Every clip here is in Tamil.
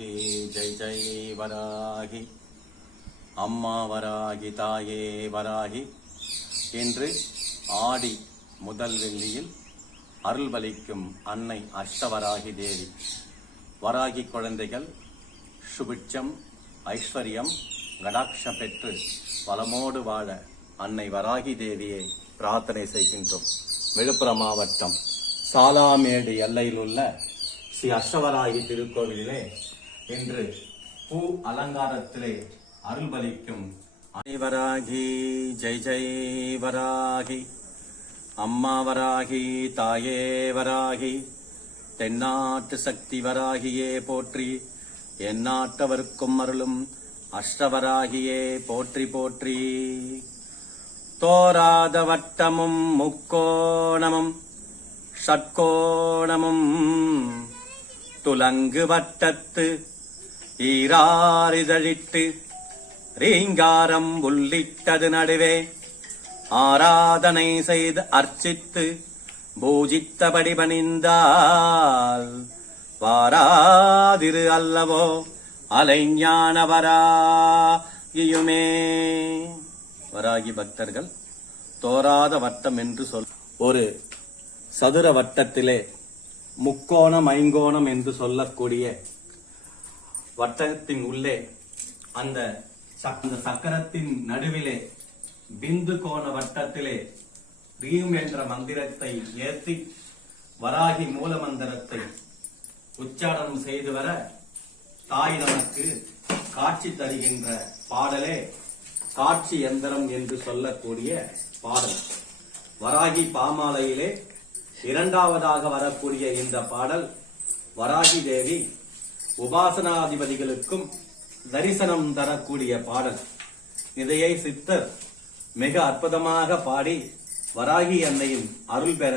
வராகி ஜெய் ஜெய் வராகி அம்மா வராகி தாயே வராகி என்று ஆடி முதல் வெள்ளியில் அருள்வளிக்கும் அன்னை அஷ்டவராகி தேவி. வராகி குழந்தைகள் சுபிட்சம் ஐஸ்வர்யம் கடாட்சம் பெற்று பலமோடு வாழ அன்னை வராகி தேவியை பிரார்த்தனை செய்கின்றோம். விழுப்புரம் மாவட்டம் சாலாமேடு எல்லையில் உள்ள ஸ்ரீ அஷ்டவராகி திருக்கோவிலிலே இன்று பூ அலங்காரத்திலே அருள்வளிக்கும் வராகி ஜெய் ஜெய் வராகி அம்மா வராகி தாயே வராகி தென்னாட்டு சக்தி வராகியே போற்றி எந்நாட்டவர்க்கும் அருளும் அஷ்டவராகியே போற்றி போற்றி. தோராத வட்டமும் முக்கோணமும் ஷட்கோணமும் துலங்கு வட்டத்து ஈராரிதழிட்டு ரீங்காரம் உள்ளிட்டது நடுவே ஆராதனை செய்து அர்ச்சித்து பூஜித்தபடி பணிந்தால் வாராதிரு அல்லவோ அலைஞான வராகியுமே. வராகி பக்தர்கள் தோராத வட்டம் என்று சொல் ஒரு சதுர வட்டத்திலே முக்கோணம் ஐங்கோணம் என்று சொல்லக்கூடிய வட்டத்தின் உள்ளே அந்த சக்கரத்தின் நடுவிலே பிந்து கோண வட்டத்திலே ரீம் என்ற மந்திரத்தை ஏற்றி வராகி மூல மந்திரத்தை உச்சாரணம் செய்து வர தாய் நமக்கு காட்சி தருகின்ற பாடலே காட்சி எந்திரம் என்று சொல்லக்கூடிய பாடல். வராகி பாமாலையிலே இரண்டாவதாக வரக்கூடிய இந்த பாடல் வராகி தேவி உபாசனாதிபதிகளுக்கும் தரிசனம் தரக்கூடிய பாடல். இதையை சித்தர் மிக அற்புதமாக பாடி வராகி அன்னையின் அருள் பெற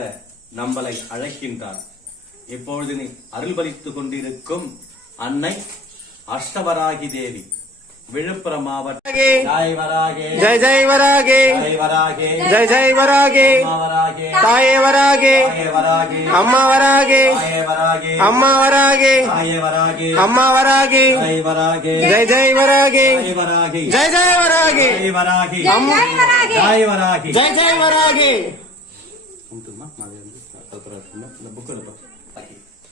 நம்மளை அழைக்கின்றார். இப்பொழுது நீ அருள்பளித்துக் கொண்டிருக்கும் அன்னை அஷ்டவராகி தேவி விழுப்புரம் மாவட்டம். ஜெய் வராகி ஜெய் ஜெய் வராகி ஜெய் வராகி ஜெய் ஜெய் வராகி வராகி தாயே வராகி வராகி அம்மா வராகி வராகி அம்மா வராகி வராகி அம்மா வராகி ஜெய் வராகி ஜெய் ஜெய் வராகி வராகி ஜெய் ஜெய் வராகி வராகி அம்மா ஜெய் வராகி ஜெய் ஜெய் வராகி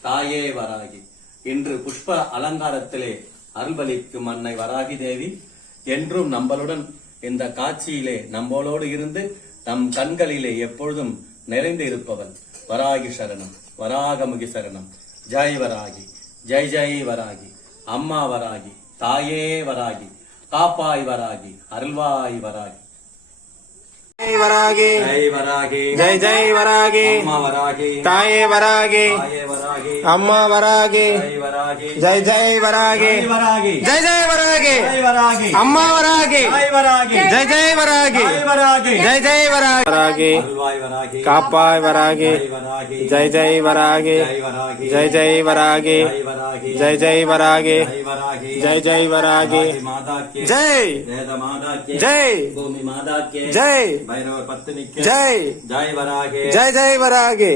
தாயே வராகி. இன்று புஷ்ப அலங்காரத்திலே அருள்வளிக்கும் அன்னை வராகி தேவி என்றும் நம்மளுடன் இந்த காட்சியிலே நம்மளோடு இருந்து நம் கண்களிலே எப்பொழுதும் நிறைந்து இருப்பவன். வராகி சரணம் வராகமுகி சரணம். ஜெய் வராகி ஜெய் ஜெய் வராகி அம்மா வராகி தாயே வராகி காப்பாய் வராகி அருள்வாய் வராகி. ஜெய் வராகி ஜெய் வராகி ஜெய் ஜெய் வராகி அம்மா வராகி தாயே வராகி வராகி அம்மா வராகி ஜெய் வராகி ஜெய் ஜெய் வராகி வராகி ஜெய் ஜெய் வராகி ஜெய் வராகி அம்மா வராகி ஜெய் வராகி ஜெய் ஜெய் வராகி வராகி ஜெய் ஜெய் வராகி அருள்வாய் வராகி காப்பாய் வராகி வராகி ஜெய் ஜெய் வராகி வராகி ஜெய் ஜெய் வராகி வராகி ஜெய் ஜெய் வராகி வராகி ஜெய் ஜெய் வராகி माता के जय वेद माता के जय भूमि माता के जय भैरव पत्नी के जय जय वरागे जय जय वरागे।